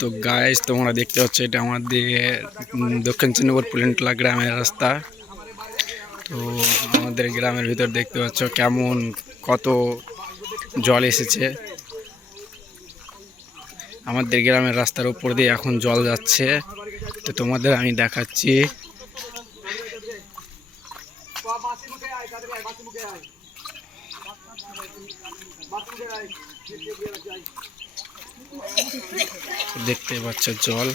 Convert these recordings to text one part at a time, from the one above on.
তো গাইস তোমরা দেখতে পাচ্ছ এটা আমাদের দক্ষিণ চিন্নপুর পুলেনটোলা গ্রামের রাস্তা। তো আমাদের গ্রামের ভিতর দেখতে পাচ্ছ কেমন কত জল এসেছে। আমাদের গ্রামের রাস্তার উপর দিয়ে এখন জল যাচ্ছে, তো তোমাদের আমি দেখাচ্ছি। দেখতে পাচ্ছ জল,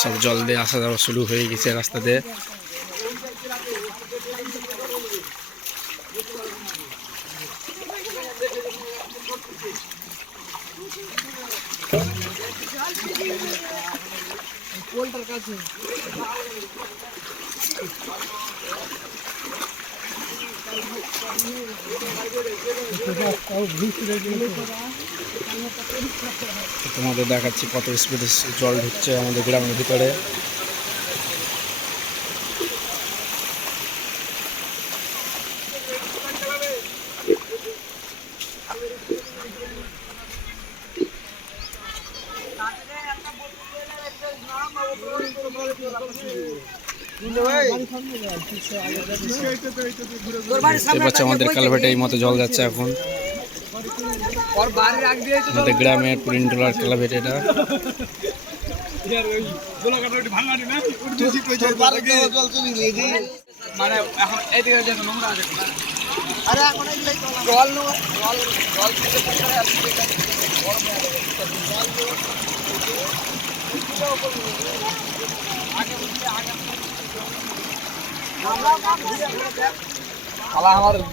সব জল দিয়ে আসা যাওয়া শুরু হয়ে গেছে রাস্তা দিয়ে। তোমাদের দেখাচ্ছি কত স্পিডে জল ঢুকছে আমাদের গ্রামের ভিতরে। আমাদের কালভার্টে এই মতো জল যাচ্ছে এখন। আমাদের গ্রামের পুলিনটোলার কালভার্ট এটা।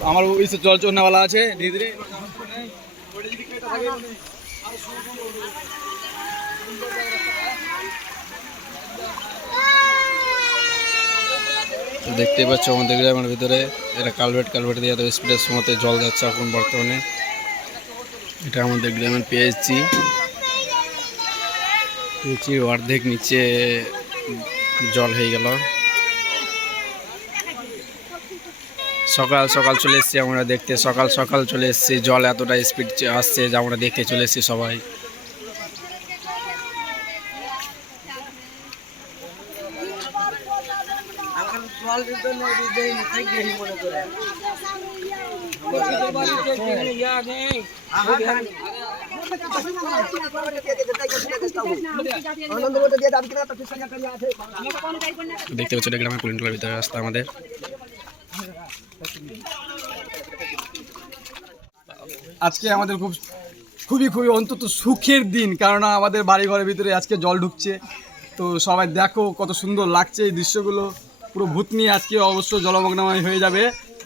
আমার জল চড়নেওয়ালা আছে ধীরে ধীরে। দেখতে পাচ্ছ আমাদের গ্রামের ভিতরে এটা কালভার্ট দিয়ে এত স্পিডের সময়তে জল যাচ্ছে এখন বর্তমানে। এটা আমাদের গ্রামের পিএইচজি অর্ধেক নিচে জল হয়ে গেল। সকাল সকাল চলে এসেছি আমরা দেখতে, সকাল সকাল চলে এসেছি। জল এতটা স্পিড আসছে যে আমরা দেখতে চলে এসেছি সবাই। দেখতে পাচ্ছি এটা গ্রামের পুলিনটোলার ভিতরে রাস্তা আমাদের। আজকে আমাদের খুবই অন্তত সুখের দিন, কারণ আমাদের বাড়ি ঘরের ভিতরে আজকে জল ঢুকছে। তো সবাই দেখো কত সুন্দর লাগছে এই দৃশ্যগুলো। পুরো ভূত নিয়ে আজকে অবশ্য জলমগ্নময় হয়ে যাবে।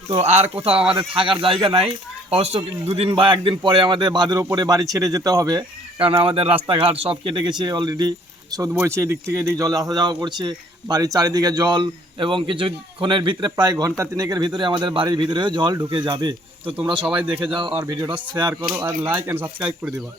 তো আর কোথাও আমাদের থাকার জায়গা নাই। অবশ্য 2 দিন বা 1 দিন পরে আমাদের বাঁধের ওপরে বাড়ি ছেড়ে যেতে হবে, কারণ আমাদের রাস্তাঘাট সব কেটে গেছে অলরেডি। স্রোত বইছে এদিক থেকে এদিক, জল আসা যাওয়া করছে, বাড়ির চারিদিকে জল। এবং কিছুক্ষণের ভিতরে প্রায় ঘন্টা 3-এর ভিতরে আমাদের বাড়ির ভিতরেও জল ঢুকে যাবে। তো তোমরা সবাই দেখে যাও আর ভিডিওটা শেয়ার করো আর লাইক অ্যান্ড সাবস্ক্রাইব করে দেবা।